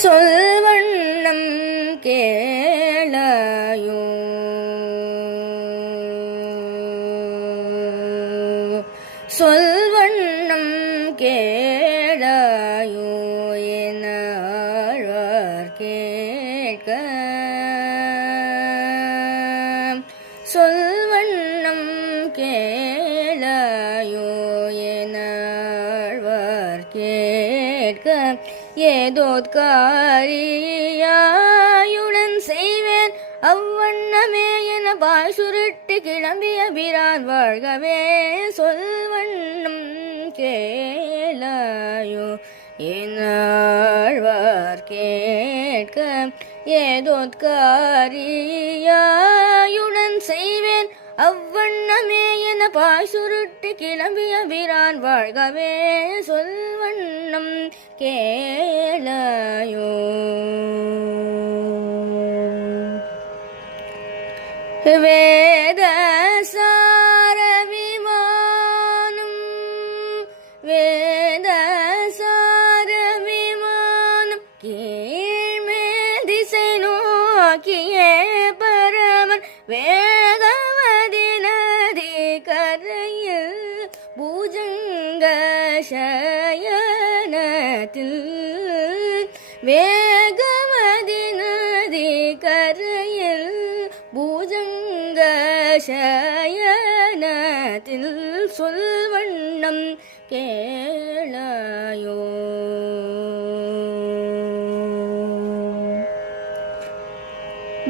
சொல்வண்ணம் கேளாயோ சொல்வண்ணம் கேளாயோ என்னாழ்வார் கேட்க சொல்வண்ணம் கேளாயோ என்னாழ்வார் கேட்க ஏதோத்காரியாயுடன் செய்வேன் அவ்வண்ணமே என பாய் சுருட்டி கிளம்பிய பிரான் வாழ்கவே சொல்வண்ணம் கேளாயோ என்னாழ்வார் கேட்க ஏதோத்காரியாயுடன் செய்வேன் அவ்வண்ணமே என பாய் சுருட்டி கிளம்பிய பிரான் வாழ்கவே சொல்வண்ணம் கேளாயோ வேதசார விமானம் வேதசார விமானம் கீழ்மே திசை நோக்கியே பரமன் வேகவதி நதி கரையில் பூஜங்க சயனத்தில் வேகவதி நதி கரையில் பூஜங்க சயனத்தில் சொல்வண்ணம் கேளாயோ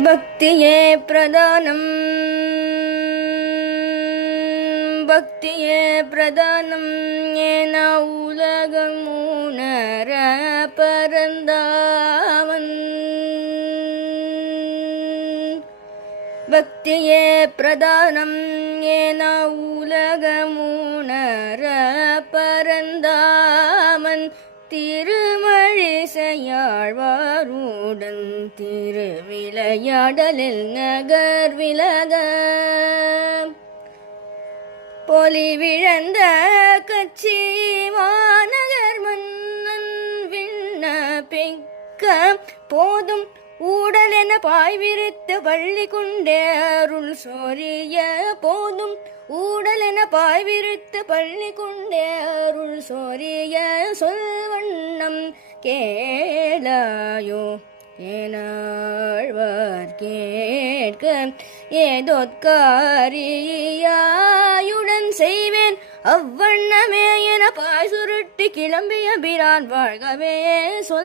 பக்தியே பிரதானம் பக்தியே பிரதானம் என உலகம் உணர பரந்தாவன் பக்தியே பிரதானம் என உலகம் உணர பரந்தாமன் திருமழிசையாழ்வாருடன் திருவிளையாடலில் நகர் விலக பொலிவிழந்த கட்சி மாநகர் மன்னன் விண்ணப்பிக்க போதும் ஊடலென பாய் விரித்து பள்ளி கொண்டே அருள் சோரிய போதும் ஊடலென பாய் விரித்து பள்ளி கொண்டே அருள் சோரிய சொல்வண்ணம் கேளாயோ ஏனாழ்வார் கேட்க ஏதோத்காரியாயுடன் செய்வேன் அவ்வண்ணமே என பாய் சுருட்டி கிளம்பிய பிரான் வாழ்கவே சொல்